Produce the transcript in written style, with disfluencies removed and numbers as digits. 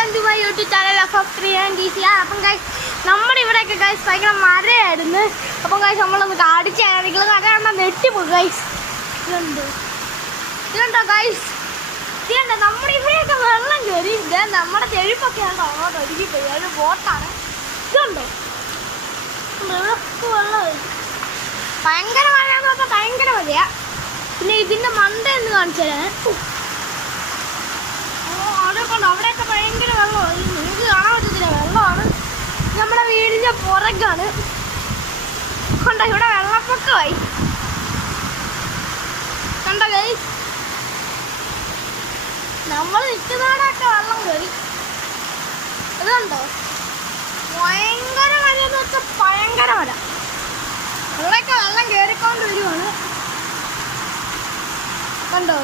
Welcome to my YouTube channel FF3DC. അപ്പം guys നമ്മുടെ ഇവിടെയൊക്കെ ഗൈസ് ഭയങ്കര മഴയായിരുന്നു. അപ്പം ഗൈസ് നമ്മളൊന്ന് കാണിച്ചു തരാം. നിങ്ങൾ കണ്ടാൽ നെട്ടിപ്പോ ഗൈസ്. ഇതുണ്ടോ ഗൈസ്, ഇതുണ്ടോ നമ്മുടെ ഇവിടെയൊക്കെ വെള്ളം കയറി. ഇത് നമ്മുടെ ചെരുപ്പൊക്കെ ആണ് അങ്ങോട്ട് ഒഴുകിപ്പോയി. ഒരു ബോട്ടാണ്. ഇതുണ്ടോ വെള്ളം ഭയങ്കര മഴയാന്ന് പറഞ്ഞാൽ ഭയങ്കര മഴയാ. പിന്നെ ഇതിൻ്റെ മണ്ട എന്ന് കാണിച്ചു തരാം. അവിടെയൊക്കെ ഭയങ്കര വെള്ളമാണ്. നിങ്ങൾക്ക് കാണാൻ പറ്റത്തില്ല, വെള്ളമാണ്. നമ്മുടെ വീടിൻ്റെ പുറകാണ്. കണ്ടോ ഇവിടെ വെള്ളപ്പൊക്കമായി. കണ്ടോ ഗൈസ്, നമ്മൾ നിൽക്കുന്നവിടെയൊക്കെ വെള്ളം കയറി. അതുകൊണ്ടോ ഭയങ്കര മഴ എന്ന് വെച്ചാൽ ഭയങ്കര മഴ. ഇവിടെയൊക്കെ വെള്ളം കയറിക്കൊണ്ട് വരുവാണ്. കണ്ടോ.